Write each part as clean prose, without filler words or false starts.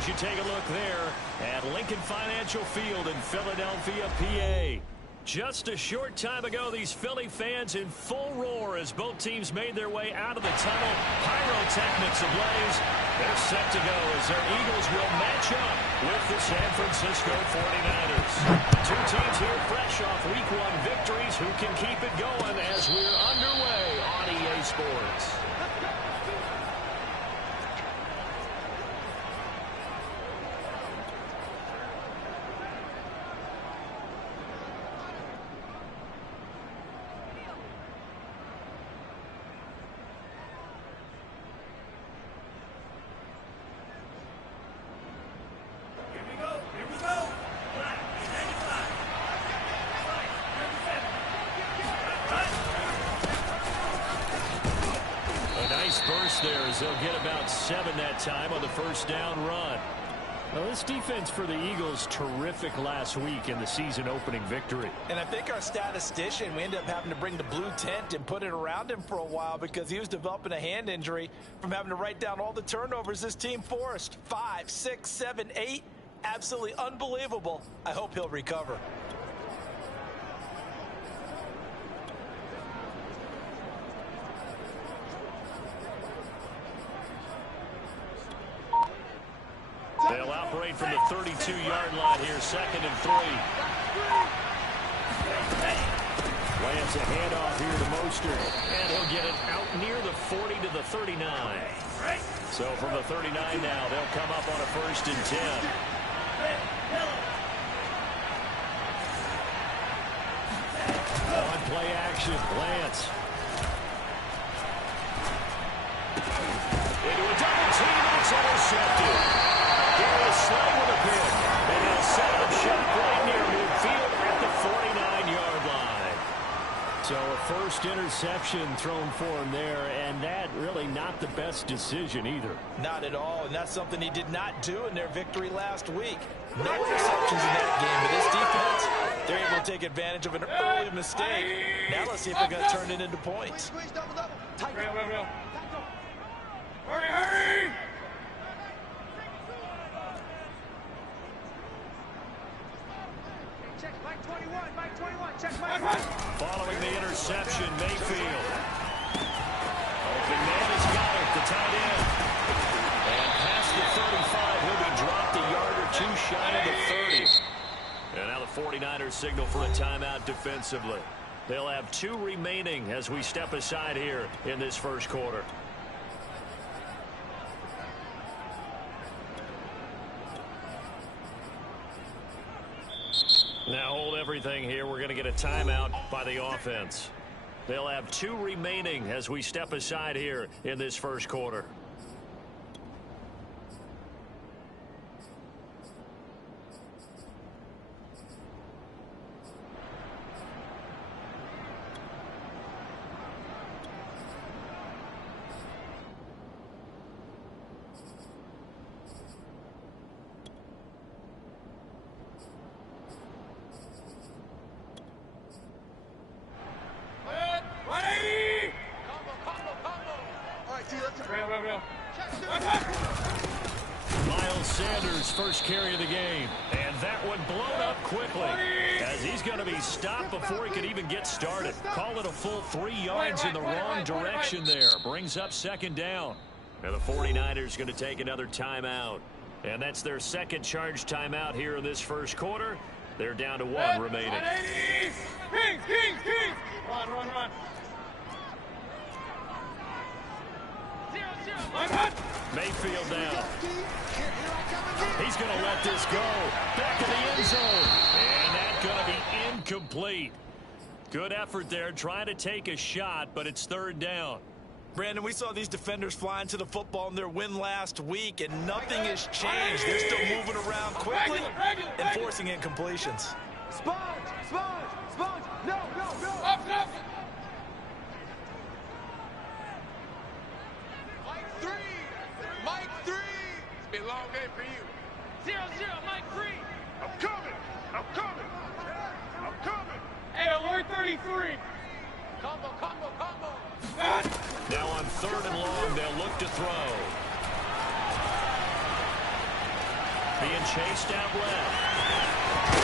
as you take a look there at Lincoln Financial Field in Philadelphia, PA. Just a short time ago, these Philly fans in full roar as both teams made their way out of the tunnel. Pyrotechnics ablaze. They're set to go as their Eagles will match up with the San Francisco 49ers. Two teams here fresh off Week 1 victories. Who can keep it going as we're underway on EA Sports? Burst there as they'll get about 7 that time on the first down run. Well, this defense for the Eagles, terrific last week in the season opening victory. And I think our statistician, we ended up having to bring the blue tent and put it around him for a while because he was developing a hand injury from having to write down all the turnovers this team forced. 5, 6, 7, 8. Absolutely unbelievable. I hope he'll recover. They'll operate from the 32-yard line here, 2nd and 3. Lands a handoff here to Mostert, and he'll get it out near the 40 to the 39. So from the 39 now, they'll come up on a 1st and 10. On play action, Lance. Into a double team, and it's intercepted. Slay with a pin, and he'll set up shop right near midfield at the 49-yard line. So a 1st interception thrown for him there, and that really not the best decision either. Not at all, and that's something he did not do in their victory last week. No interceptions in that game, but this defense, they're able to take advantage of an early mistake. Now let's see if they're going to turn it into points. Hurry! Following the interception, Mayfield. Open man has got it, the tight end. And past the 35, he'll be dropped a yard or 2 shy of the 30. And now the 49ers signal for a timeout defensively. They'll have 2 remaining as we step aside here in this first quarter. Now hold everything here. We're going to get a timeout by the offense. They'll have 2 remaining as we step aside here in this first quarter. Miles Sanders' first carry of the game, and that one blown up quickly as he's going to be stopped before he could even get started. Call it a full 3 yards in the wrong direction there. Brings up 2nd down. And the 49ers going to take another timeout. And that's their 2nd charge timeout here in this first quarter. They're down to 1 remaining. Kings! Run. Mayfield now. He's going to let this go. Back in the end zone. And that's going to be incomplete. Good effort there, trying to take a shot, but it's 3rd down. Brandon, we saw these defenders flying to the football in their win last week, and nothing has changed. They're still moving around quickly and forcing incompletions. Sponge! No! Up! Mike 3! It's been a long day for you. 0-0, Mike 3! I'm coming! Hey, alert 33! Combo! Now on 3rd and long, they'll look to throw. being chased out left.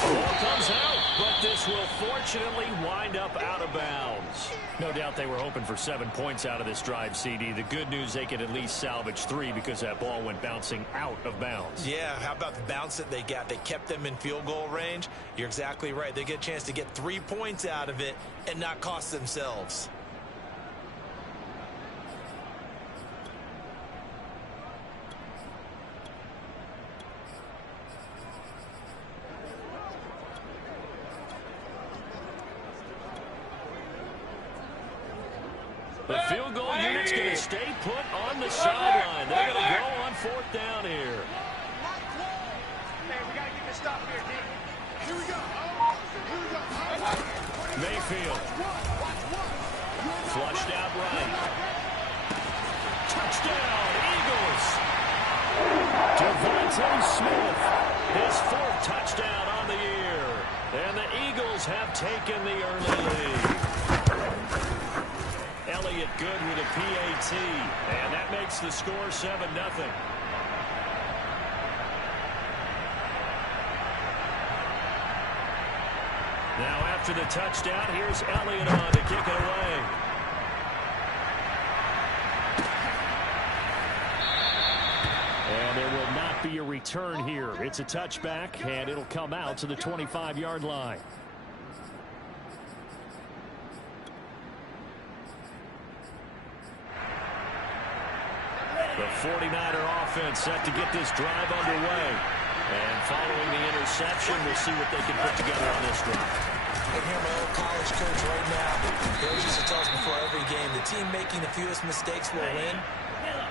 Ball comes out, but this will fortunately wind up out of bounds. No doubt they were hoping for 7 points out of this drive, CD. The good news, they could at least salvage 3 because that ball went bouncing out of bounds. Yeah, how about the bounce that they got? They kept them in field goal range. You're exactly right. They get a chance to get 3 points out of it and not cost themselves. The field goal unit's going to stay put on the sideline. They're going to go on 4th down here. Hey, we got to get this stop here, D. Here we go. Mayfield. Flushed out right. Touchdown, Eagles. Devontae Smith, his 4th touchdown on the year. And the Eagles have taken the early lead. Elliott good with a PAT, and that makes the score 7-0. Now after the touchdown, here's Elliott on to kick it away. And there will not be a return here. It's a touchback, and it'll come out to the 25-yard line. The 49er offense set to get this drive underway. And following the interception, we'll see what they can put together on this drive. I hear my old college coach right now. He always used to tell us before every game, the team making the fewest mistakes will win.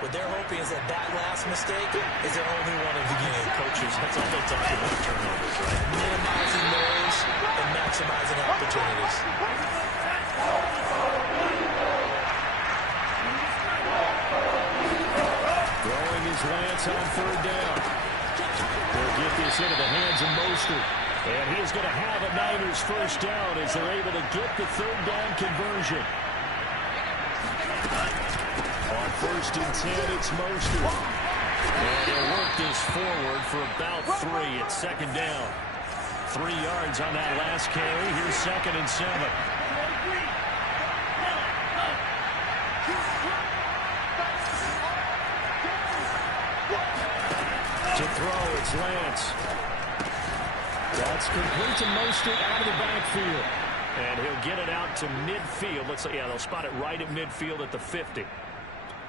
What they're hoping is that that last mistake is their only one of the game. Coaches, that's all they talk about, turnovers, right? Minimizing those and maximizing opportunities. Throwing his Lance on 3rd down. They'll get this into the hands of Mostert. And he is going to have a Niners 1st down as they're able to get the 3rd down conversion. On 1st and 10, it's Mostert. And he'll work this forward for about 3 at 2nd down. 3 yards on that last carry. Here's 2nd and 7. To throw, it's Lance. That's complete to Mostert out of the backfield. And he'll get it out to midfield. They'll spot it right at midfield at the 50.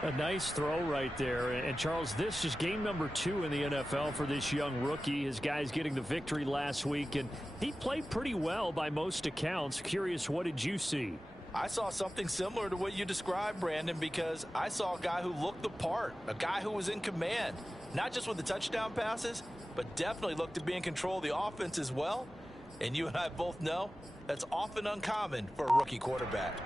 A nice throw right there. And Charles, this is game number 2 in the NFL for this young rookie. His guys getting the victory last week, and he played pretty well by most accounts. Curious, what did you see? I saw something similar to what you described, Brandon, because I saw a guy who looked the part, a guy who was in command, not just with the touchdown passes, but definitely looked to be in control of the offense as well. And you and I both know that's often uncommon for a rookie quarterback.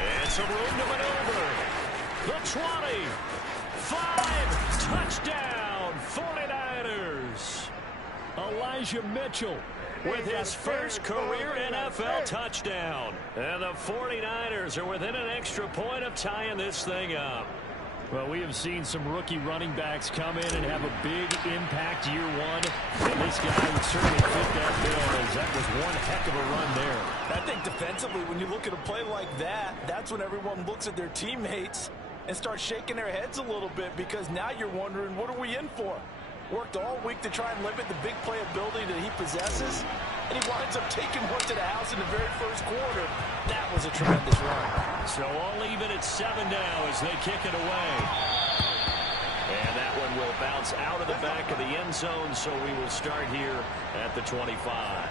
And some room to maneuver. The 20. 5. Touchdown, 49ers. Elijah Mitchell with his first career NFL touchdown. And the 49ers are within an extra point of tying this thing up. Well, we have seen some rookie running backs come in and have a big impact year 1. And this guy would certainly fit that bill, as that was one heck of a run there. I think defensively, when you look at a play like that, that's when everyone looks at their teammates and starts shaking their heads a little bit, because now you're wondering, what are we in for? Worked all week to try and limit the big play ability that he possesses, and he winds up taking one to the house in the very first quarter. That was a tremendous run. So all even at 7 now as they kick it away. And that one will bounce out of the back of the end zone, so we will start here at the 25.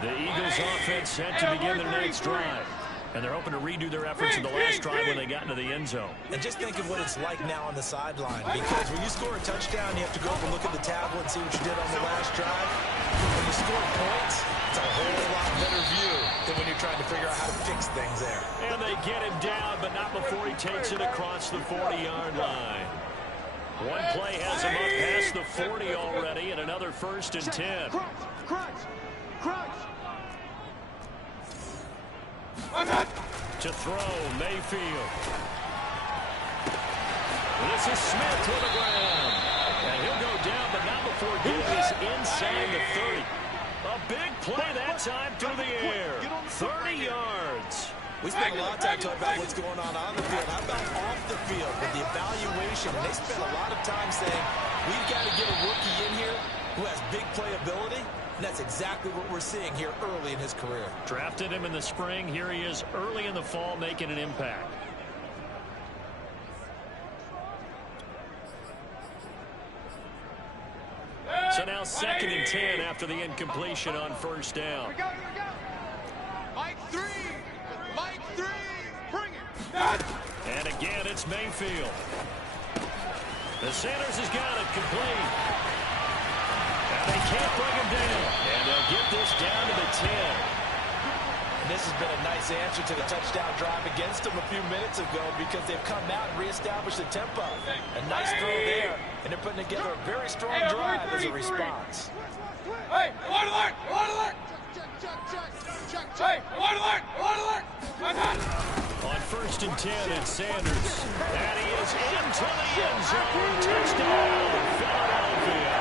The Eagles offense set to begin their next drive. And they're hoping to redo their efforts in the last drive when they got into the end zone. And just think of what it's like now on the sideline, because when you score a touchdown, you have to go over and look at the tablet and see what you did on the last drive. When you score points, it's a whole lot better view than when you're trying to figure out how to fix things there. And they get him down, but not before he takes it across the 40-yard line. One play has him up past the 40 already, and another 1st and 10. Crunch. To throw, Mayfield. This is Smith to the ground. And he'll go down, but not before getting this inside the 30. A big play that time through the air. 30 yards. We spent a lot of time talking about what's going on the field. How about off the field with the evaluation? They spent a lot of time saying, we've got to get a rookie in here who has big playability. And that's exactly what we're seeing here early in his career. Drafted him in the spring. Here he is early in the fall making an impact. So now 2nd and 10 after the incompletion on 1st down. Here we go. Mike 3. Bring it. And again, it's Mayfield. The Sanders has got it complete. And they can't bring him down. And they'll get this down to the 10. And this has been a nice answer to the touchdown drive against them a few minutes ago, because they've come out and reestablished the tempo. A nice throw there, and they're putting together a very strong drive as a response. Hey, alert! Check. Alert! On 1st and 10, it's Sanders. And he is into the end zone. Touchdown, Philadelphia.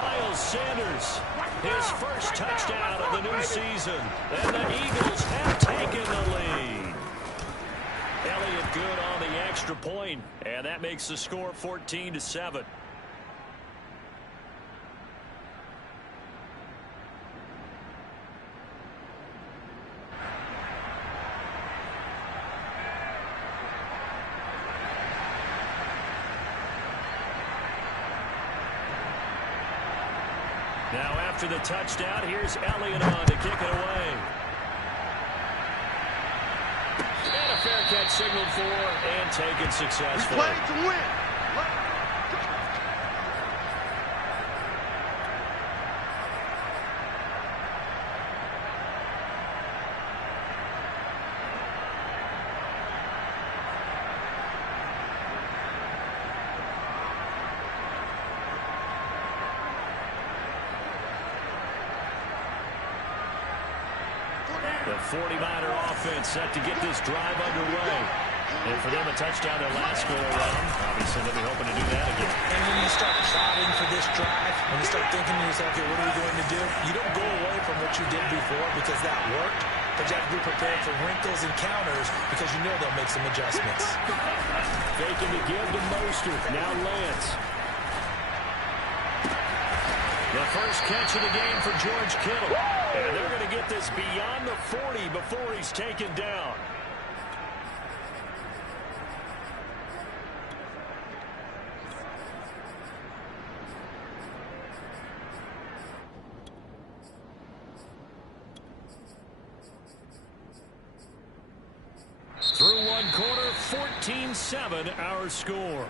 Miles Sanders, his first touchdown of the new season. And the Eagles have taken the lead. Elliott good on the extra point, and that makes the score 14-7. Now after the touchdown, here's Elliott on to kick it away. And a fair catch signaled for and taken successfully. We played to win. The 49er offense set to get this drive underway. And for them, a touchdown their last go-around. Obviously, they'll be hoping to do that again. And when you start plotting for this drive, when you start thinking to yourself, okay, what are we going to do? You don't go away from what you did before because that worked, but you have to be prepared for wrinkles and counters because you know they'll make some adjustments. Faking to give to Mostert. Now Lance. The first catch of the game for George Kittle. And they're going to get this beyond the 40 before he's taken down. Through one quarter, 14-7 our score.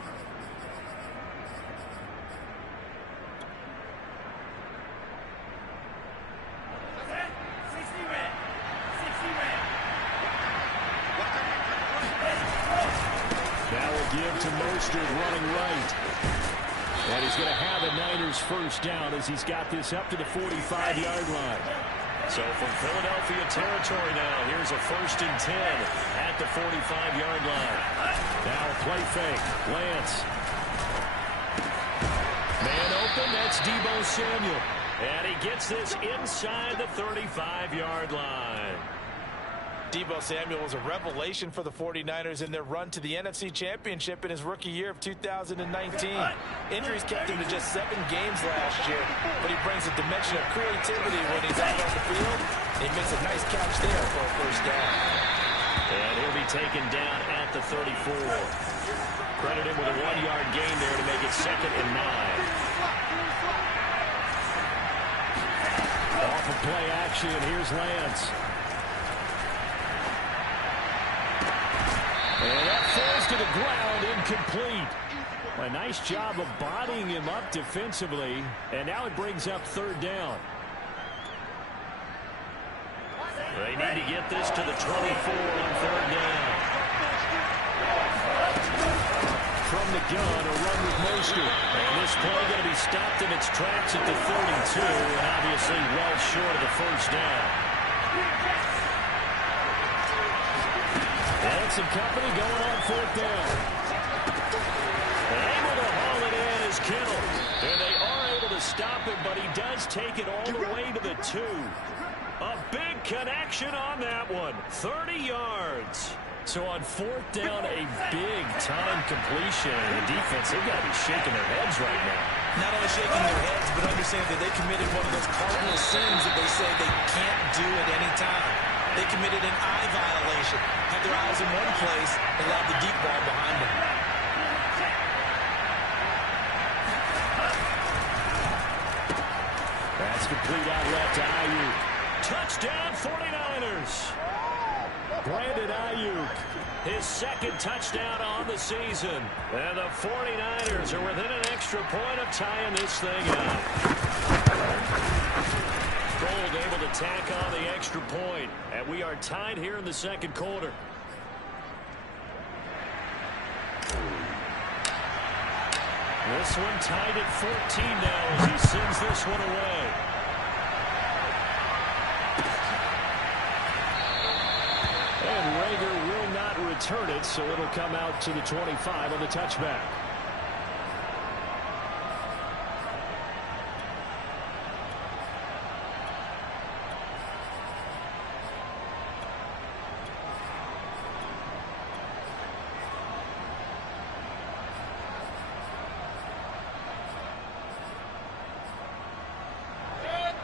Give to Mostert running right. And he's going to have a Niners first down as he's got this up to the 45-yard line. So from Philadelphia territory now, here's a 1st and 10 at the 45-yard line. Now a play fake. Lance. Man open, that's Deebo Samuel. And he gets this inside the 35-yard line. Deebo Samuel was a revelation for the 49ers in their run to the NFC Championship in his rookie year of 2019. Injuries kept him to just 7 games last year, but he brings a dimension of creativity when he's out on the field. He makes a nice catch there for a first down. And he'll be taken down at the 34. Credit him with a 1-yard gain there to make it 2nd and 9. Off of play action, here's Lance. ground, incomplete. A nice job of bodying him up defensively, and now it brings up third down. They need to get this to the 24 on third down. From the gun, a run with Mostert. And this play going to be stopped in its tracks at the 32, and obviously well short of the first down. And some company going on fourth down. Able to haul it in is Kittle. And they are able to stop him, but he does take it all the way to the 2. A big connection on that one. 30 yards. So on fourth down, a big-time completion. And the defense, they've got to be shaking their heads right now. Not only shaking their heads, but understand that they committed one of those cardinal sins that they say they can't do at any time. They committed an eye violation. Had their eyes in one place, and allowed the deep ball behind them. That's complete out left to Ayuk. Touchdown 49ers. Brandon Ayuk, his second touchdown on the season. And the 49ers are within an extra point of tying this thing up. Gold able to tack on the extra point. And we are tied here in the second quarter. This one tied at 14 now as he sends this one away. And Rager will not return it, so it'll come out to the 25 on the touchback.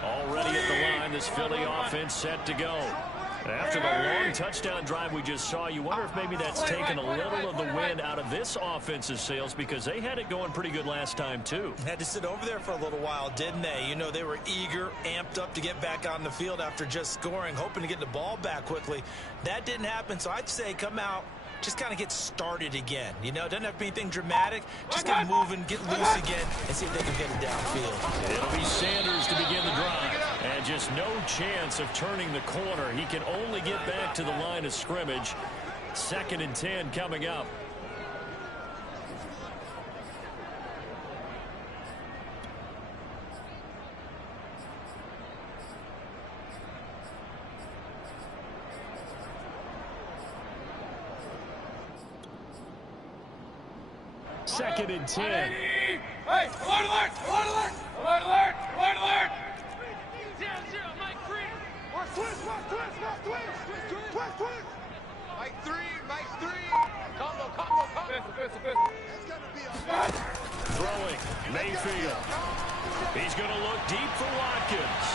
Already at the line, this Philly offense set to go. After the long touchdown drive we just saw, you wonder if maybe that's taken a little of the wind out of this offense's sails because they had it going pretty good last time, too. Had to sit over there for a little while, didn't they? You know, they were eager, amped up to get back on the field after just scoring, hoping to get the ball back quickly. That didn't happen, so I'd say come out, just kind of get started again. You know, it doesn't have to be anything dramatic. Just get moving, get loose again, and see if they can get it downfield. It'll be Sanders to begin the drive. And just no chance of turning the corner. He can only get back to the line of scrimmage. 2nd and 10 coming up. Second and 10. Hey, alert, alert, alert, alert, alert, alert, alert, alert. 0-0, Mike 3. Watch twist, watch twist, watch twist, twist, twist. Mike 3, Mike 3. Combo, combo, combo. It's gonna be a Throwing, Mayfield. He's going to look deep for Watkins.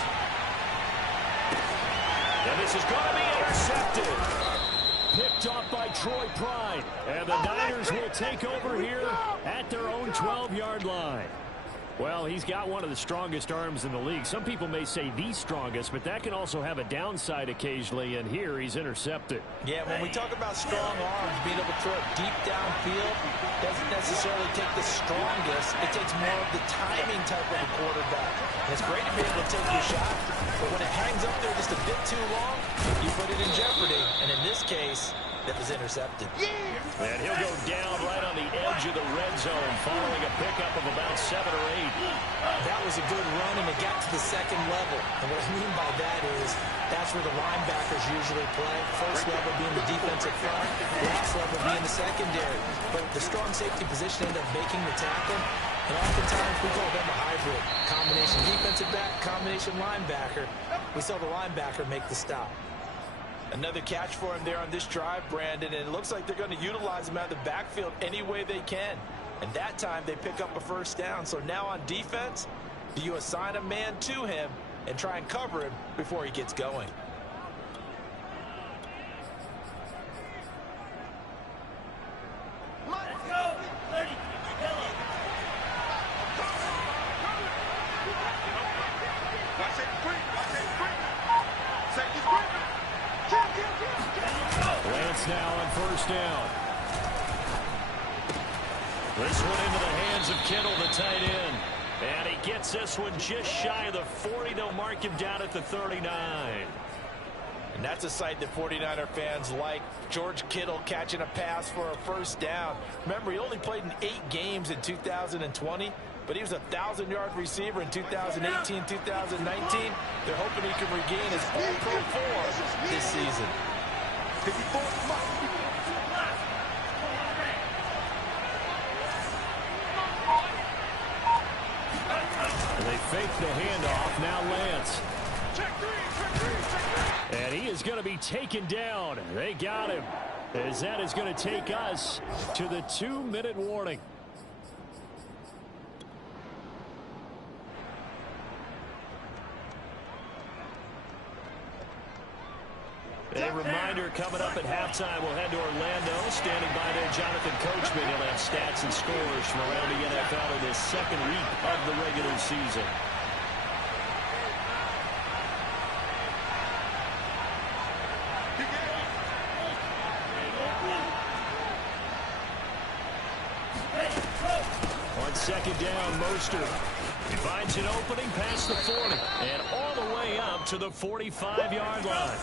And this is going to be intercepted. Picked off by Troy Pride. And the Niners will take over here at their own 12-yard line. Well, he's got one of the strongest arms in the league. Some people may say the strongest, but that can also have a downside occasionally, and here he's intercepted. Yeah, when we talk about strong arms, being able to throw it deep downfield doesn't necessarily take the strongest. It takes more of the timing type of a quarterback. And it's great to be able to take your shot, but when it hangs up there just a bit too long, you put it in jeopardy. And in this case, that was intercepted. And he'll go down right on the edge of the red zone following a pickup of about 7 or 8. That was a good run, and it got to the second level. And what I mean by that is that's where the linebackers usually play. First level being the defensive front, last level being the secondary. But the strong safety position ended up making the tackle. And oftentimes we call them a hybrid. Combination defensive back, combination linebacker. We saw the linebacker make the stop. Another catch for him there on this drive, Brandon, and it looks like they're going to utilize him out of the backfield any way they can. And that time they pick up a first down. So now on defense, do you assign a man to him and try and cover him before he gets going? Let's go. 30. Watch it, quick. Watch it, quick. Safety's quick. Lance now on first down. This one into the hands of Kittle, the tight end. And he gets this one just shy of the 40. They'll mark him down at the 39. And that's a sight that 49er fans like. George Kittle catching a pass for a first down. Remember, he only played in 8 games in 2020, but he was a 1,000-yard receiver in 2018, 2019. They're hoping he can regain his All-Pro form this season. They fake the handoff. Now Lance. And he is going to be taken down. They got him. As that is going to take us to the 2-minute warning. A reminder coming up at halftime. We'll head to Orlando. Standing by there, Jonathan Coachman. He'll have stats and scores from around the NFL in this second week of the regular season. On second down, Mostert finds an opening past the 40 and all the way up to the 45-yard line.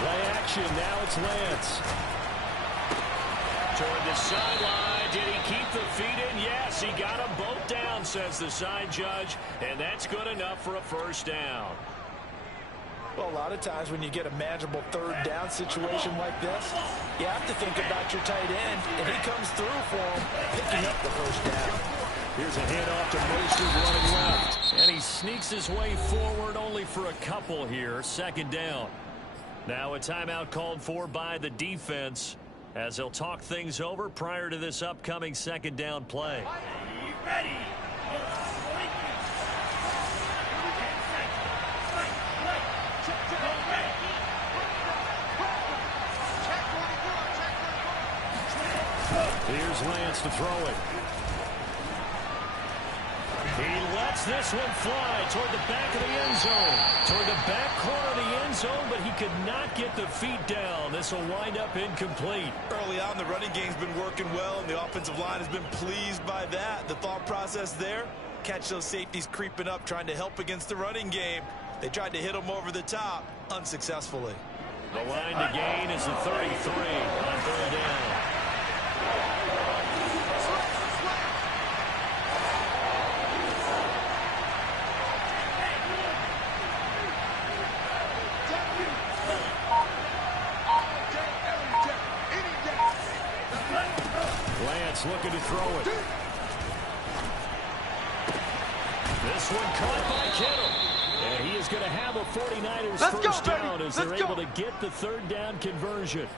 Play action. Now it's Lance. Toward the sideline. Did he keep the feet in? Yes, he got them both down, says the side judge, and that's good enough for a first down. Well, a lot of times when you get a manageable third down situation like this, you have to think about your tight end, and he comes through for him, picking up the first down. Here's a handoff to Mostert running left, and he sneaks his way forward only for a couple here. Second down. Now a timeout called for by the defense as they'll talk things over prior to this upcoming second down play. Ready. Here's Lance to throw it. He lets this one fly toward the back of the end zone. Toward the back corner of the end zone, but he could not get the feet down. This will wind up incomplete. Early on, the running game's been working well, and the offensive line has been pleased by that. The thought process there, catch those safeties creeping up, trying to help against the running game. They tried to hit them over the top, unsuccessfully. The line to gain is the 33 on third down. Lance looking to throw it. This one caught by Kittle. And he is going to have a 49ers first down as they're able to get the third down conversion.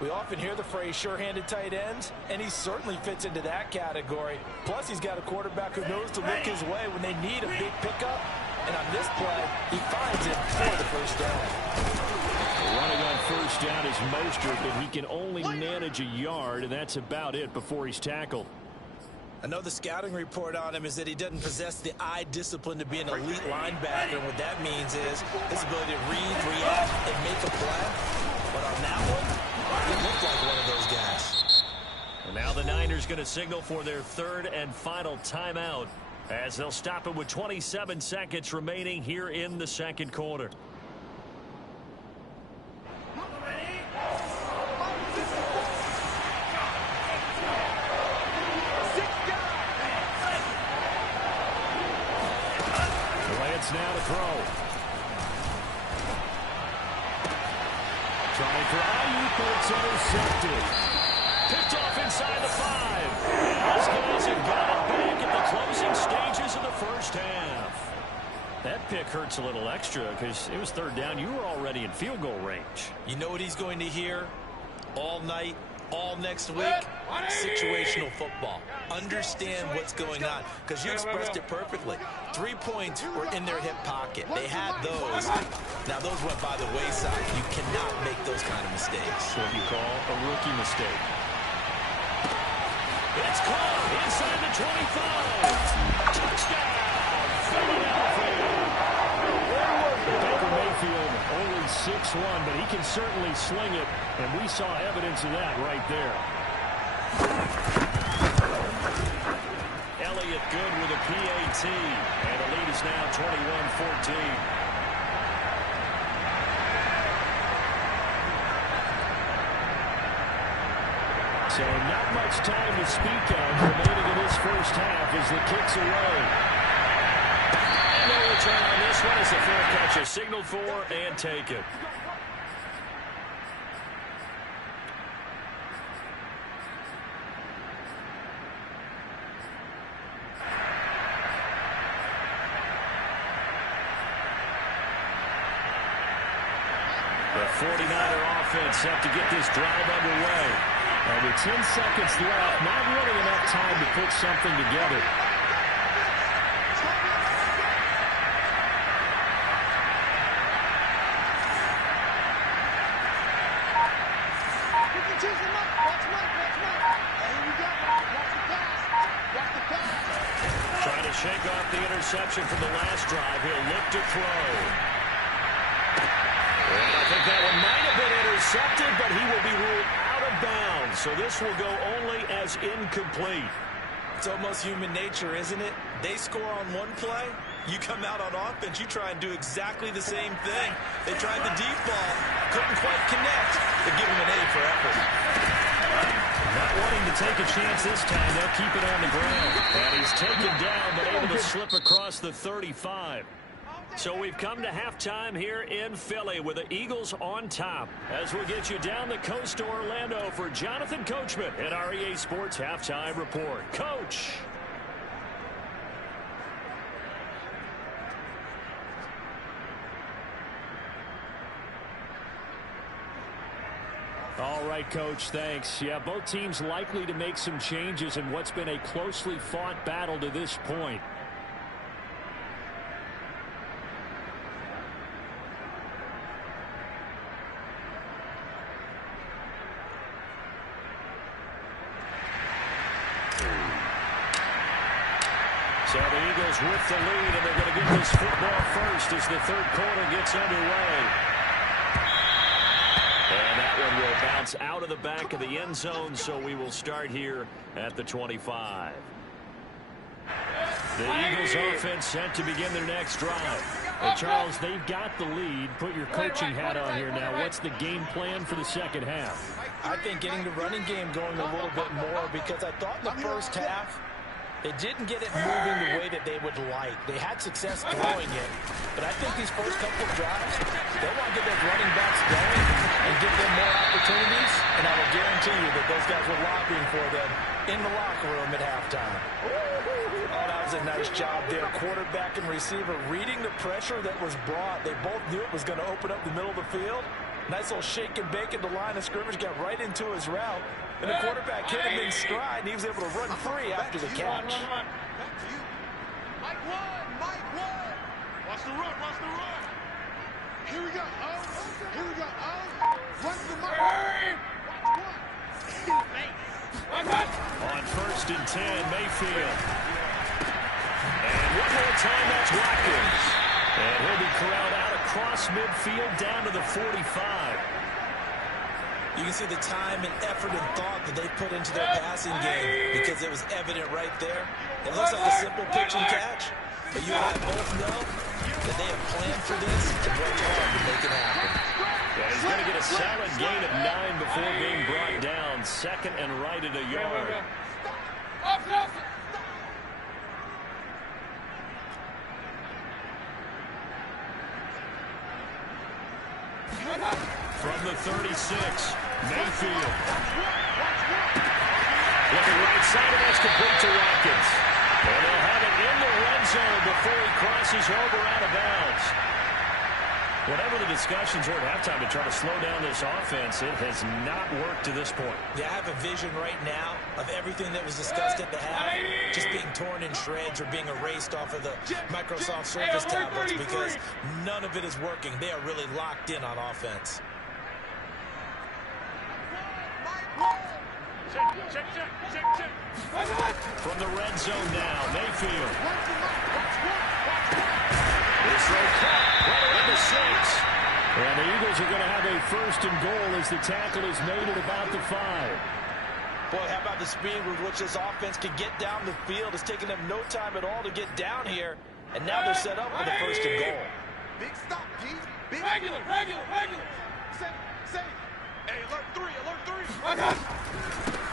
We often hear the phrase sure-handed tight ends, and he certainly fits into that category. Plus, he's got a quarterback who knows to look his way when they need a big pickup. And on this play, he finds it for the first down. Running on first down is Mostert, but he can only manage a yard, and that's about it before he's tackled. I know the scouting report on him is that he doesn't possess the eye discipline to be an elite linebacker. And what that means is his ability to read, react, and make a play. But on that one, he looked like one of those guys. And now the Niners going to signal for their third and final timeout as they'll stop it with 27 seconds remaining here in the second quarter. Now to throw. Trying for Ayuk, but it's intercepted. Picked off inside the 5. And those guys have got it back at the closing stages of the first half. That pick hurts a little extra because it was third down. You were already in field goal range. You know what he's going to hear all night, all next week? Situational football. Understand what's going on, because you expressed it perfectly. 3 points were in their hip pocket. They had those. Now, those went by the wayside. You cannot make those kind of mistakes. What you call a rookie mistake. It's caught inside the 25. Touchdown, Philadelphia. 6'1", but he can certainly sling it, and we saw evidence of that right there. Elliott good with a PAT, and the lead is now 21-14. So not much time to speak of remaining in this first half as the kick's away. And no return on this one as the fair catch is signaled for and taken. The 49er offense set to get this drive underway. And with 10 seconds left, not really enough time to put something together. Trying to shake off the interception from the last drive. He'll look to throw. And I think that one might have been intercepted, but he will be ruled out of bounds. So this will go only as incomplete. It's almost human nature, isn't it? They score on one play. You come out on offense, you try and do exactly the same thing. They tried the deep ball, couldn't quite connect, but give him an A for effort. Not wanting to take a chance this time, they'll keep it on the ground. And he's taken down, but able to slip across the 35. So we've come to halftime here in Philly with the Eagles on top. As we get you down the coast to Orlando for Jonathan Coachman at our EA Sports Halftime Report. Coach. All right, Coach, thanks. Yeah, both teams likely to make some changes in what's been a closely fought battle to this point. So the Eagles with the lead, and they're going to get this football first as the third quarter gets underway. And that one will bounce out of the back of the end zone, so we will start here at the 25. The Eagles offense set to begin their next drive. Well, Charles, they've got the lead. Put your coaching hat on here now. What's the game plan for the second half? I think getting the running game going a little bit more, because I thought in the first half they didn't get it moving the way that they would like. They had success throwing it, but I think these first couple of drives, they want to get those running backs going and give them more opportunities, and I will guarantee you that those guys were lobbying for them in the locker room at halftime. Oh, that was a nice job there. Quarterback and receiver reading the pressure that was brought. They both knew it was going to open up the middle of the field. Nice little shake and bake at the line of scrimmage, got right into his route. And the quarterback hit him in stride, and he was able to run free after the catch. Mike one. Watch the run. Here we go. Run to the mark. On 1st and 10, Mayfield. And one more time, that's Watkins. And he'll be corralled out across midfield down to the 45. You can see the time and effort and thought that they put into their passing game, because it was evident right there. It looks like a simple pitch and catch, but you and I both know that they have planned for this and worked hard to make it happen. Yeah, he's going to get a solid gain of 9 before being brought down. Second and right at a yard. From the 36, Mayfield. Looking right side, and that's complete to Watkins. And they'll have it in the red zone before he crosses over out of bounds. Whatever the discussions were at halftime to try to slow down this offense, it has not worked to this point. Yeah, I have a vision right now of everything that was discussed at the half just being torn in shreds or being erased off of the Microsoft Surface tablets, because none of it is working. They are really locked in on offense. From the red zone now, Mayfield. This throw caught right around the 6. And the Eagles Eagles are going to have a first and goal as the tackle is made at about the 5. Boy, how about the speed with which this offense can get down the field? It's taking them no time at all to get down here. And now they're set up for the first and goal. Big stop, G. Big regular. Safe. Hey, alert 3.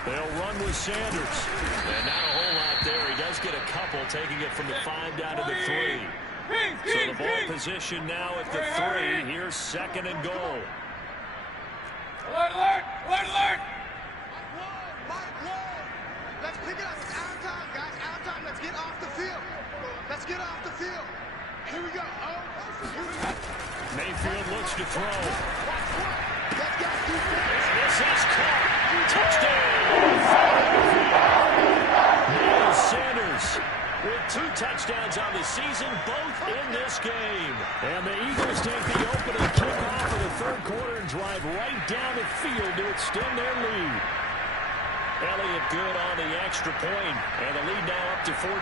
They'll run with Sanders. And not a whole lot there. He does get a couple, taking it from the 5 down to the 3. So the ball position now at the 3. Here's second and goal. Alert. Mike Wall. Let's pick it up. It's out of time, guys. Out of time. Let's get off the field. Here we go. Mayfield looks to throw. This is caught. Touchdown. Miles Sanders with 2 touchdowns on the season, both in this game. And the Eagles take the opening kickoff of the third quarter and drive right down the field to extend their lead. Elliott good on the extra point, and the lead now up to 14.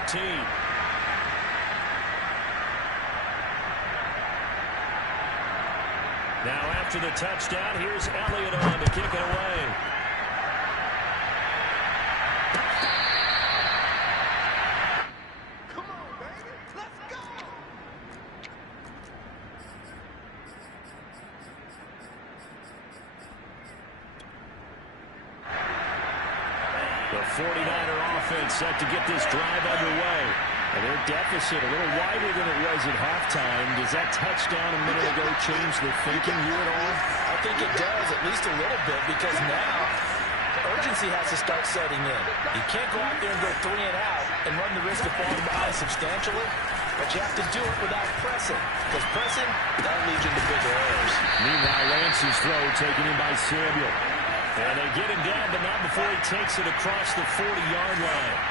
Now after the touchdown, here's Elliott on to kick it away. Come on, baby. Let's go. The 49er offense set to get this drive underway. And their deficit a little wider than it was at halftime. Does that touchdown a minute ago change the thinking here at all? I think it does, at least a little bit, because now urgency has to start setting in. You can't go out there and go 3 and out and run the risk of falling behind substantially, but you have to do it without pressing, because pressing, that leads into bigger errors. Meanwhile, Lance's throw taken in by Samuel. And they get him down, but not before he takes it across the 40-yard line.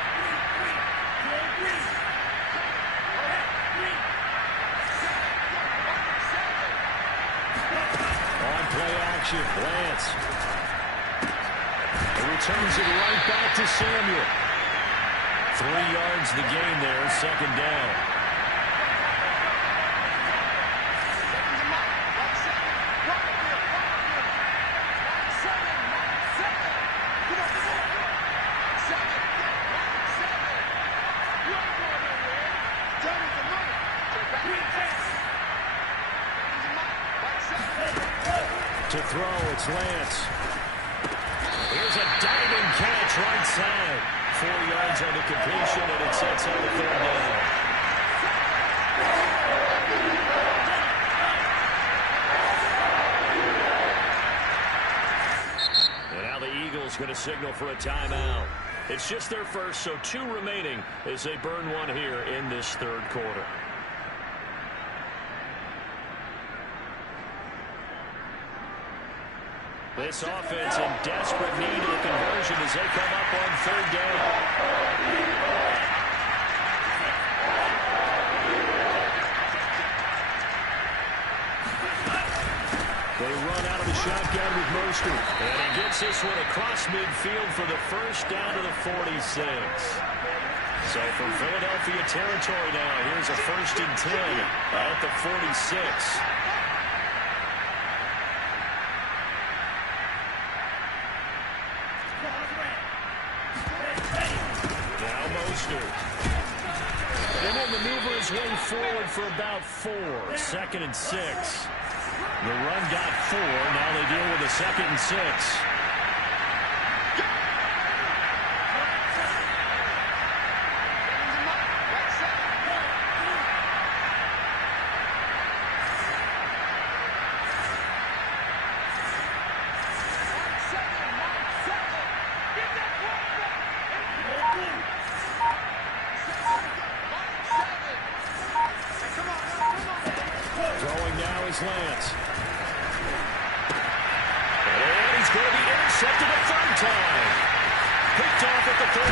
Lance. He returns it right back to Samuel. 3 yards the gain there, second down. To throw, it's Lance. Here's a diving catch right side. 4 yards on the completion, and it sets up the third down. And now the Eagles going to signal for a timeout. It's just their first, so 2 remaining as they burn one here in this third quarter. This offense in desperate need of a conversion as they come up on third down. They run out of the shotgun with Mostert. And he gets this one across midfield for the first down to the 46. So from Philadelphia territory now, here's a 1st and 10 at the 46. And he'll maneuver his way forward for about 4. 2nd and 6. The run got 4. Now they deal with a 2nd and 6. Lance. And he's going to be intercepted a third time. Picked off at the 38.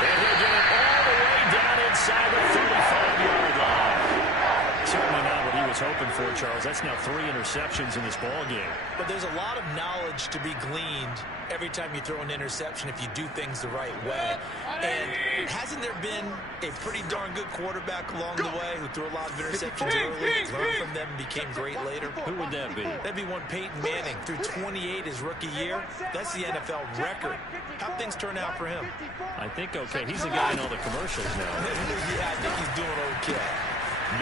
And he'll get it all the way down inside the 35-yard line. Certainly not what he was was hoping for, Charles. That's now 3 interceptions in this ball game. But there's a lot of knowledge to be gleaned every time you throw an interception if you do things the right way. And hasn't there been a pretty darn good quarterback along the way who threw a lot of interceptions early, learned from them, and became great later? Who would that be? That'd be one Peyton Manning. Threw 28 his rookie year. That's the NFL record. How'd things turn out for him? I think okay. He's the guy in all the commercials now. Yeah, I think he's doing okay.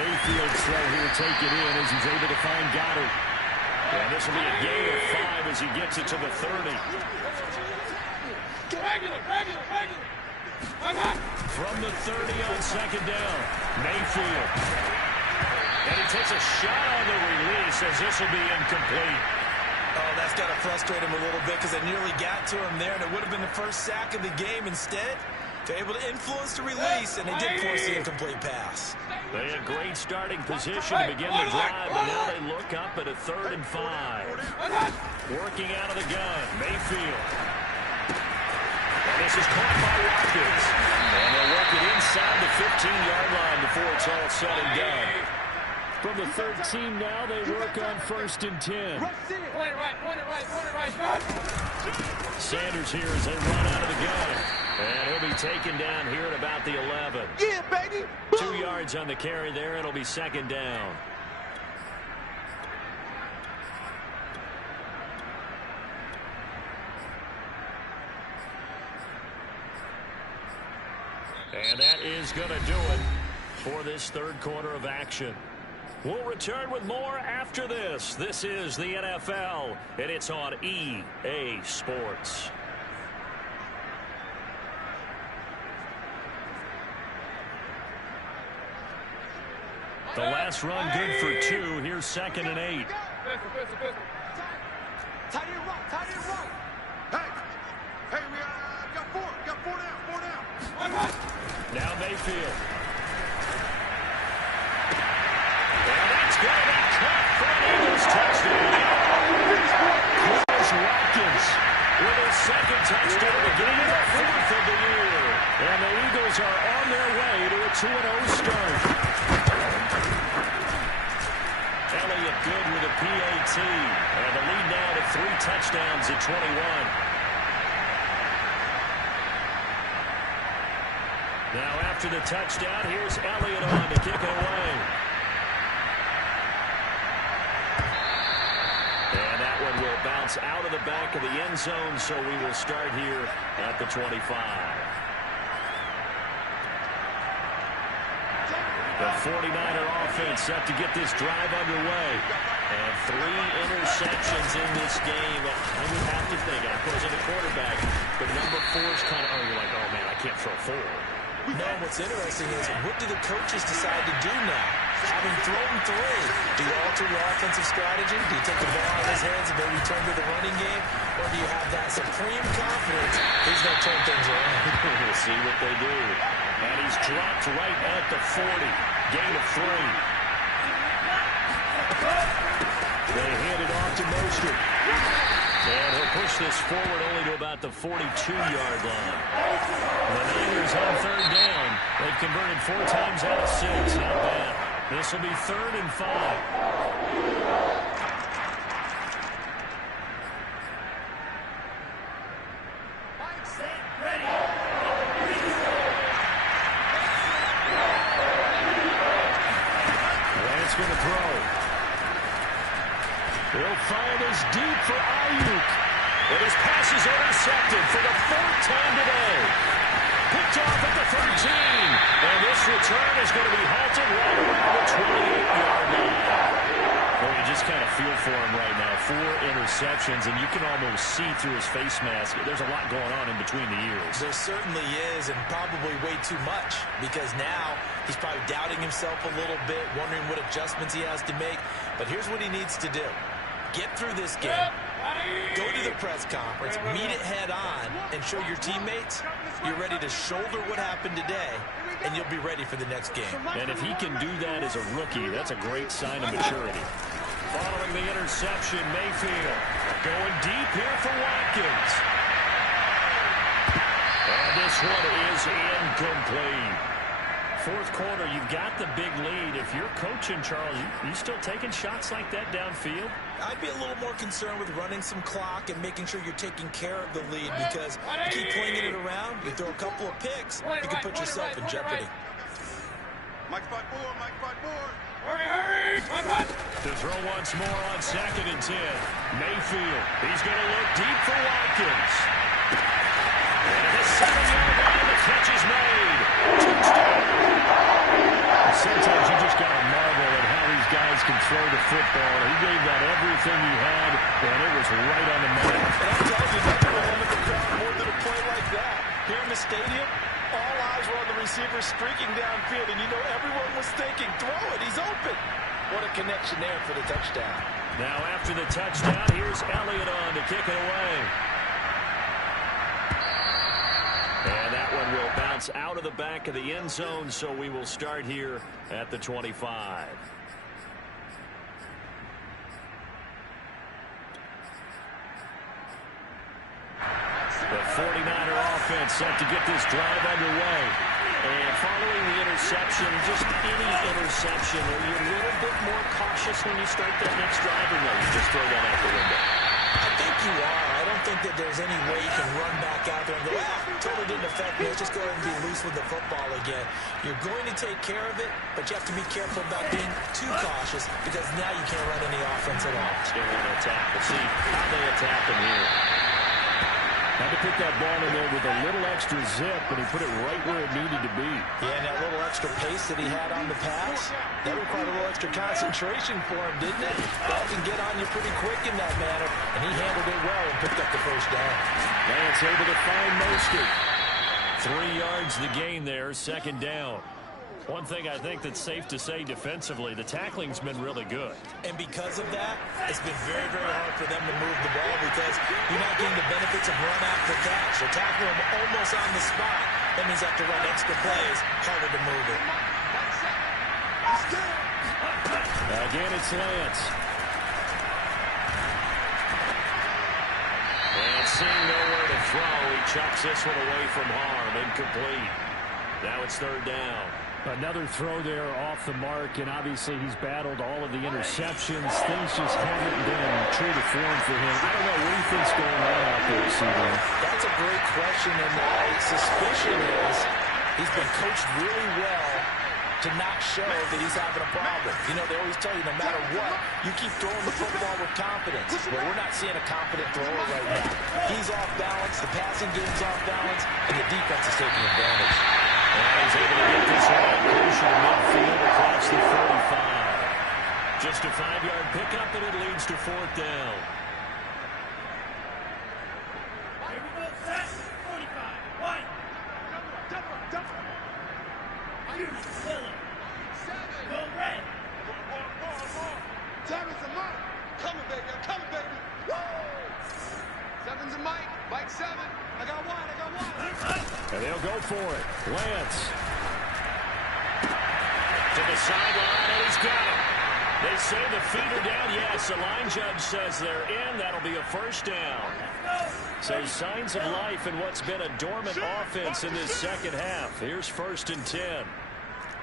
Mayfield's throw here, take it in as he's able to find Goddard. And this will be a gain of 5 as he gets it to the 30. From the 30 on second down, Mayfield. And he takes a shot on the release as this will be incomplete. Oh, that's got to frustrate him a little bit because they nearly got to him there, and it would have been the first sack of the game. Instead, they're able to influence the release, and they did force the incomplete pass. They had great starting position to begin the drive, but now they look up at a 3rd and 5. Working out of the gun, Mayfield. And this is caught by Watkins. And they'll work it inside the 15-yard line before it's all said and done. From the 13 now, they work on 1st and 10. Sanders here as they run out of the gun. And he'll be taken down here at about the 11. Yeah, baby. 2 yards on the carry there. It'll be 2nd down. And that is going to do it for this 3rd quarter of action. We'll return with more after this. This is the NFL, and it's on EA Sports. The last run good for 2. Here's 2nd and 8. Tight end right. Hey, we got 4. Got 4 down. Now Mayfield. And that's going to be caught for an Eagles touchdown. Chris Watkins with his 2nd touchdown of the game, the 4th of the year. And the Eagles are on their way to a 2-0 start. Elliott good with a PAT. And the lead now to 3 touchdowns at 21. Now after the touchdown, here's Elliott on to kick it away. And that one will bounce out of the back of the end zone, so we will start here at the 25. The 49er offense set to get this drive underway. And 3 interceptions in this game. I would have to think, I suppose, in the quarterback, but number 4 is kind of, you're like, oh, man, I can't throw 4. No, what's interesting is what do the coaches decide to do now? Having thrown 3, do you alter your offensive strategy? Do you take the ball out of his hands and maybe turn to the running game? Or do you have that supreme confidence he's going to turn things around? We'll see what they do. And he's dropped right at the 40. Gain of 3. They hand it off to Mostert. And he'll push this forward only to about the 42-yard line. The Niners on 3rd down. They've converted 4 times out of 6. Not bad. This will be 3rd and 5. Lance going to throw. He'll find us deep for Ayuk. But his pass is intercepted for the 4th time today. Picked off at the 13. And this return is going to be halted right around the 28-yard line. Well, you just kind of feel for him right now. 4 interceptions, and you can almost see through his face mask. There's a lot going on in between the ears. There certainly is, and probably way too much, because now he's probably doubting himself a little bit, wondering what adjustments he has to make. But here's what he needs to do. Get through this game, go to the press conference, meet it head on, and show your teammates you're ready to shoulder what happened today, and you'll be ready for the next game. And if he can do that as a rookie, that's a great sign of maturity. Following the interception, Mayfield going deep here for Watkins. And this one is incomplete. fourth quarter, you've got the big lead. If you're coaching, Charles, you still taking shots like that downfield? I'd be a little more concerned with running some clock and making sure you're taking care of the lead, because you keep flinging it around, you throw a couple of picks, you can put yourself in jeopardy. Mike 5-4, Mike 5-4. Hurry! To throw once more on 2nd and 10. Mayfield, he's going to look deep for Watkins. And the 7-yard line, the catch is made. Touchdown. Sometimes you just got to marvel at how these guys can throw the football. He gave that everything he had, and it was right on the money. And I'm telling you, nothing will limit the crowd more than a play like that. Here in the stadium, all eyes were on the receiver streaking downfield, and you know everyone was thinking, throw it, he's open. What a connection there for the touchdown. Now after the touchdown, here's Elliott on to kick it away. And that one will bounce out of the back of the end zone, so we will start here at the 25. The 49er offense set to get this drive underway. And following the interception, just any interception, are you a little bit more cautious when you start that next drive, or no, you just throw that out the window? I think you are. I don't think that there's any way you can run back out there and go, totally didn't affect me. Let's just go ahead and be loose with the football again. You're going to take care of it, but you have to be careful about being too cautious, because now you can't run any offense at all. Still want to attack. We'll see how they attack them here. Had to put that ball in there with a little extra zip, and he put it right where it needed to be. Yeah, and that little extra pace that he had on the pass, that required a little extra concentration for him, didn't it? Ball can get on you pretty quick in that manner, and he handled it well and picked up the first down. Lance able to find Mostert. 3 yards the gain there, 2nd down. One thing I think that's safe to say defensively, the tackling's been really good. And because of that, it's been very, very hard for them to move the ball, because you're not getting the benefits of run after catch. They're tackling them almost on the spot. That means after run extra plays, harder to move it. Again, it's Lance. And seeing nowhere to throw, he chucks this one away from harm. Incomplete. Now it's 3rd down. Another throw there off the mark, and obviously he's battled all of the interceptions. Things just haven't been true to form for him. I don't know what he thinks going on out there, CFM. That's a great question, and my suspicion is he's been coached really well to not show that he's having a problem. You know, they always tell you no matter what, you keep throwing the football with confidence. But we're not seeing a confident thrower right now. He's off balance, the passing game's off balance, and the defense is taking advantage. And he's able to get this one closer to midfield across the 45. Just a 5-yard pickup, and it leads to 4th down. Here we go, set, 45, one. Go red. Seven's a Mike. Coming, baby. I'm coming, baby. Woo! 7's a Mike. Mike 7. I got one. And they'll go for it. Lance. To the sideline, and he's got it. They say the feet are down. Yes, the line judge says they're in. That'll be a 1st down. So signs of life in what's been a dormant offense in this 2nd half. Here's 1st and 10.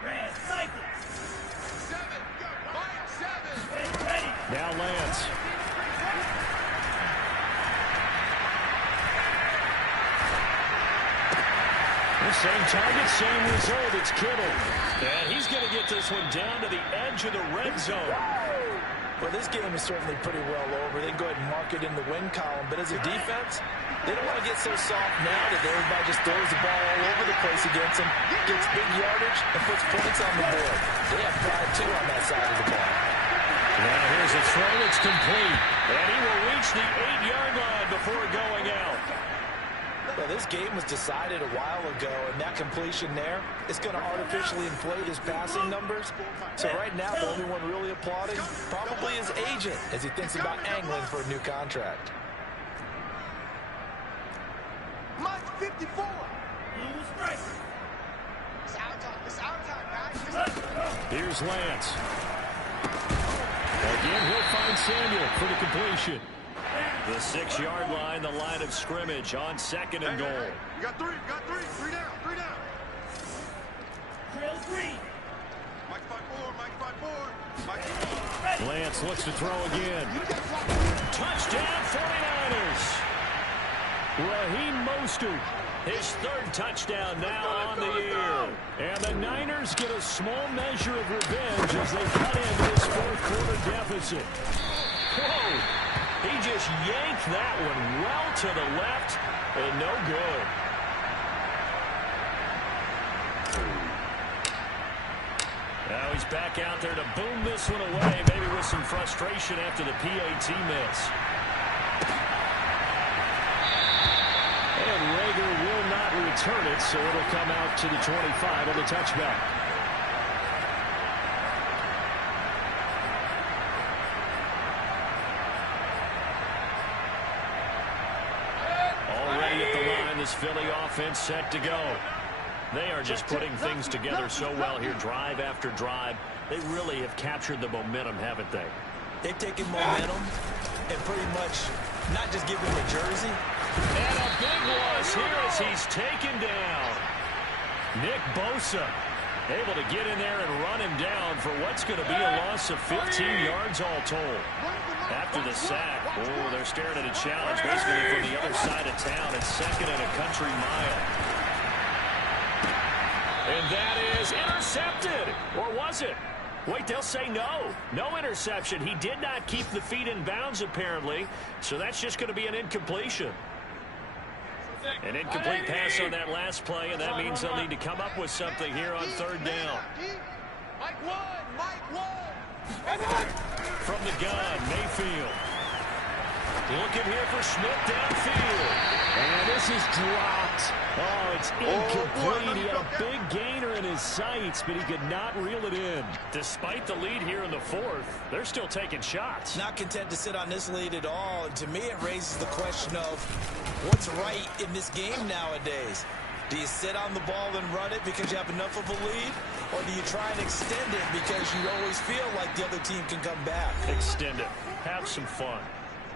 Red, cycle. 7. Mike 7. Ready. Now Lance. Same target, same result. It's Kittle. And he's going to get this one down to the edge of the red zone. Well, this game is certainly pretty well over. They can go ahead and mark it in the win column. But as a defense, they don't want to get so soft now that everybody just throws the ball all over the place against them, gets big yardage, and puts points on the board. They have pride, too, on that side of the ball. Now here's a throw. It's complete. And he will reach the 8-yard line before going out. Well, this game was decided a while ago, and that completion there is going to artificially inflate his passing numbers. So right now, the only one really applauding probably his agent as he thinks about angling for a new contract. Mike 54. Blue strike. It's our time. It's our time, guys. Here's Lance. Again, he'll find Samuel for the completion. The 6-yard line, the line of scrimmage on 2nd and goal. You got 3. You got 3. 3 down. 3 down. Trail 3. Mike 5-4, Mike 5-4. Mike. Lance looks to throw again. Touchdown 49ers. Raheem Mostert, his third touchdown now on the year. And the Niners get a small measure of revenge as they cut into this fourth quarter deficit. Whoa! He just yanked that one well to the left and no good. Now he's back out there to boom this one away, maybe with some frustration after the PAT miss. And Rager will not return it, so it'll come out to the 25 on the touchback. Already at the line, this Philly offense set to go. They are just putting things together so well here, drive after drive. They really have captured the momentum, haven't they? They've taken momentum and pretty much not just given him a jersey. And a big loss here as he's taken down. Nick Bosa able to get in there and run him down for what's going to be a loss of 15 yards all told. After the sack, oh, they're staring at a challenge basically from the other side of town. It's second and a country mile. And that is intercepted. Or was it? Wait, they'll say no. No interception. He did not keep the feet in bounds, apparently. So that's just going to be an incompletion. An incomplete pass on that last play, and that means they'll need to come up with something here on third down. Mike 1, Mike 1. From the gun, Mayfield. Looking here for Smith downfield. And this is dropped. Oh, it's incomplete. He had a big gainer in his sights, but he could not reel it in. Despite the lead here in the fourth, they're still taking shots. Not content to sit on this lead at all. And to me, it raises the question of what's right in this game nowadays. Do you sit on the ball and run it because you have enough of a lead? Or do you try and extend it because you always feel like the other team can come back? Extend it. Have some fun.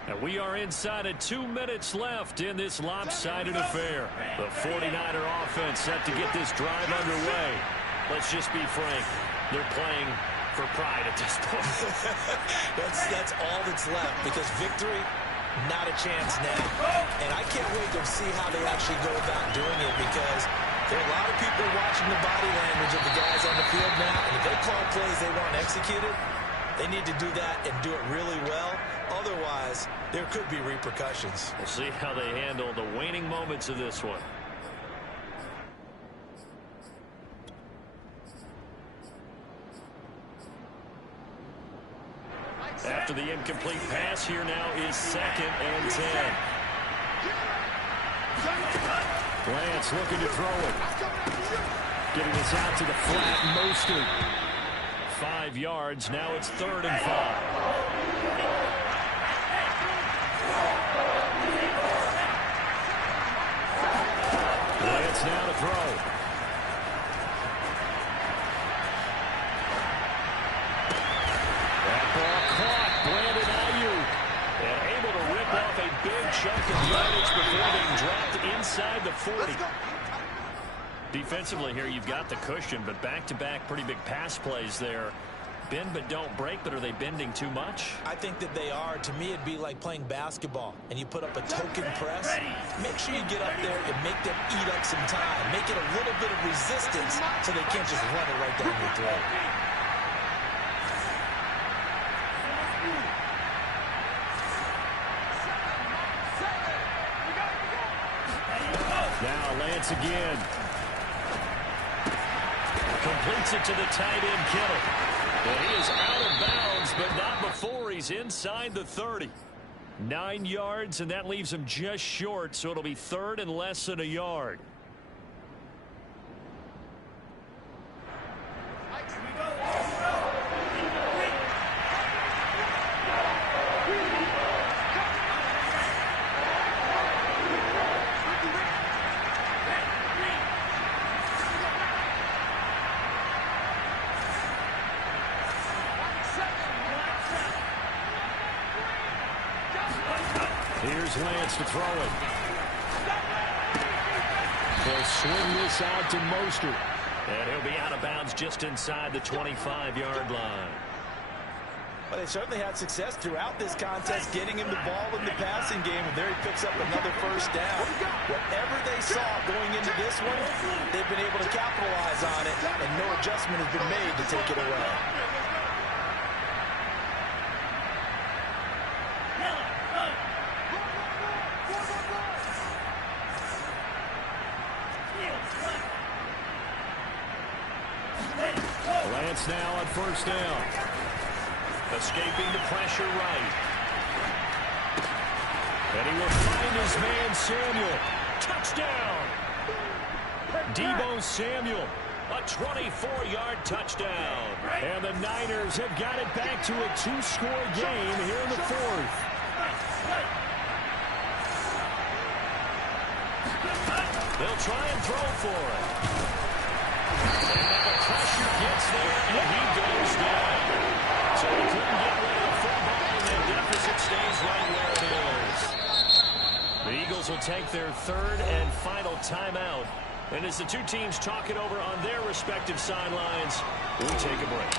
And we are inside of 2 minutes left in this lopsided affair. The 49er offense set to get this drive underway. Let's just be frank. They're playing for pride at this point. That's all that's left because victory, not a chance now. And I can't wait to see how they actually go about doing it because there are a lot of people watching the body language of the guys on the field now. And if they call plays they want executed, they need to do that and do it really well. Otherwise, there could be repercussions. We'll see how they handle the waning moments of this one. After the incomplete pass, here now is 2nd and 10. Lance looking to throw it. Getting this out to the flat, Mostert. 5 yards, now it's 3rd and 5. Lance now to throw. That ball caught. Brandon Ayuk. And able to rip off a big chunk of yardage before being dropped inside the 40. Defensively here, you've got the cushion, but back-to-back pretty big pass plays there. Bend but don't break, but are they bending too much? I think that they are. To me, it'd be like playing basketball, and you put up a token press. Make sure you get up there and make them eat up some time. Make it a little bit of resistance so they can't just run it right down your throat. Now Lance again. Completes it to the tight end, Kittle. And he is out of bounds, but not before he's inside the 30. 9 yards, and that leaves him just short, so it'll be 3rd and less than a yard. Here's Lance to throw it. They'll swing this out to Mostert. And he'll be out of bounds just inside the 25-yard line. Well, they certainly had success throughout this contest getting him the ball in the passing game, and there he picks up another first down. Whatever they saw going into this one, they've been able to capitalize on it, and no adjustment has been made to take it away. Lance now on first down. Escaping the pressure right. And he will find his man Samuel. Touchdown! Deebo Samuel, a 24-yard touchdown. And the Niners have got it back to a two-score game here in the fourth. They'll try and throw for it. And the pressure gets there, and he goes down. So he couldn't get rid of the football, and that deficit stays right where it is. The Eagles will take their third and final timeout. And as the two teams talk it over on their respective sidelines, we take a break.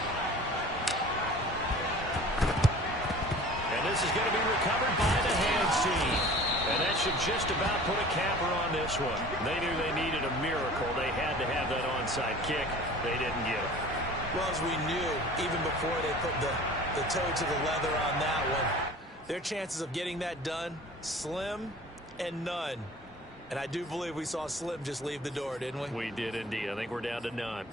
And this is going to be recovered by the hands team. And that should just about put a capper on this one. They knew they needed a miracle. They had to have that onside kick. They didn't get it. Well, as we knew, even before they put the toe to the leather on that one, their chances of getting that done, slim and none. And I do believe we saw Slim just leave the door, didn't we? We did indeed. I think we're down to none.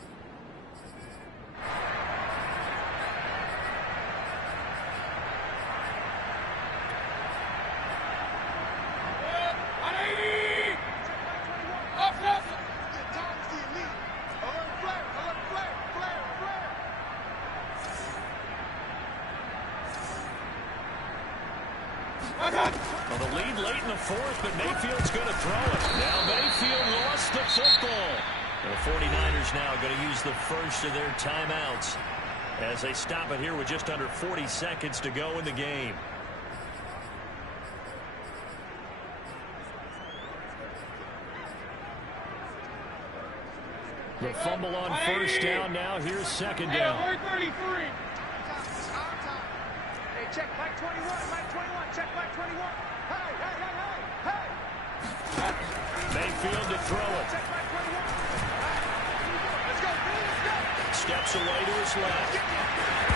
Well, the lead late in the fourth, but Mayfield's going to throw it. Now Mayfield lost the football. The 49ers now going to use the first of their timeouts as they stop it here with just under 40 seconds to go in the game. The fumble on first down now. Here's second down. Hey, 33. Hey, check Mike 21, Mike 21, check Mike 21. Hey, hey, hey, hey, hey. Mayfield to throw it. Check Mike 21. Let's go, let's go. Steps away to his left.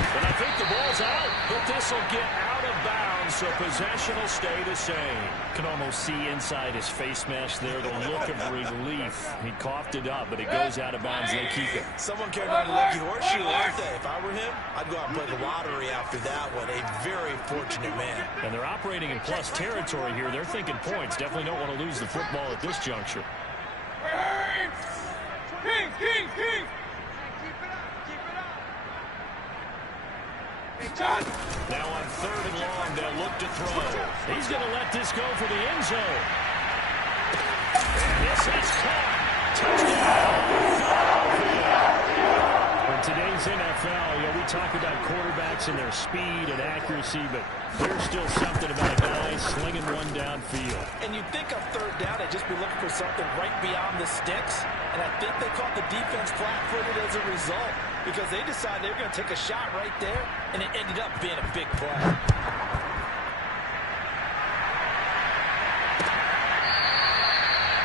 And I think the ball's out, but this will get out of bounds, so possession will stay the same. Can almost see inside his face mask there the look of relief. He coughed it up, but it goes out of bounds. They keep it. Someone carried on a lucky horseshoe, aren't they? If I were him, I'd go out and play the lottery after that one. A very fortunate man. And they're operating in plus territory here. They're thinking points. Definitely don't want to lose the football at this juncture. Kings, Kings, Kings. Keep it up, keep it up. Hey, John. Now on third and long, they'll look to throw. He's going to let this go for the end zone. And this is caught. Touchdown. In today's NFL, we talk about quarterbacks and their speed and accuracy, but there's still something about a guy slinging one downfield. And you'd think on third down, they'd just be looking for something right beyond the sticks. And I think they caught the defense flat-footed as a result because they decided they were going to take a shot right there, and it ended up being a big play.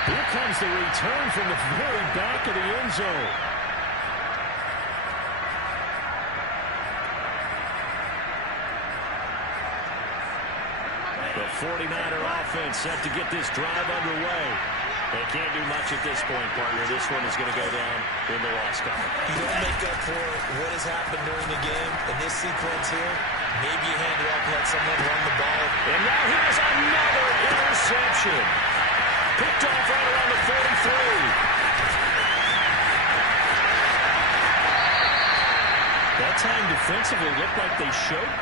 Here comes the return from the very back of the end zone. The 49er offense set to get this drive underway. They can't do much at this point, partner. This one is going to go down in the loss column. You don't make up for what has happened during the game. In this sequence here, maybe you hand it off and let someone run the ball. And now here's another interception. Picked off right around the 43. That time defensively looked like they showed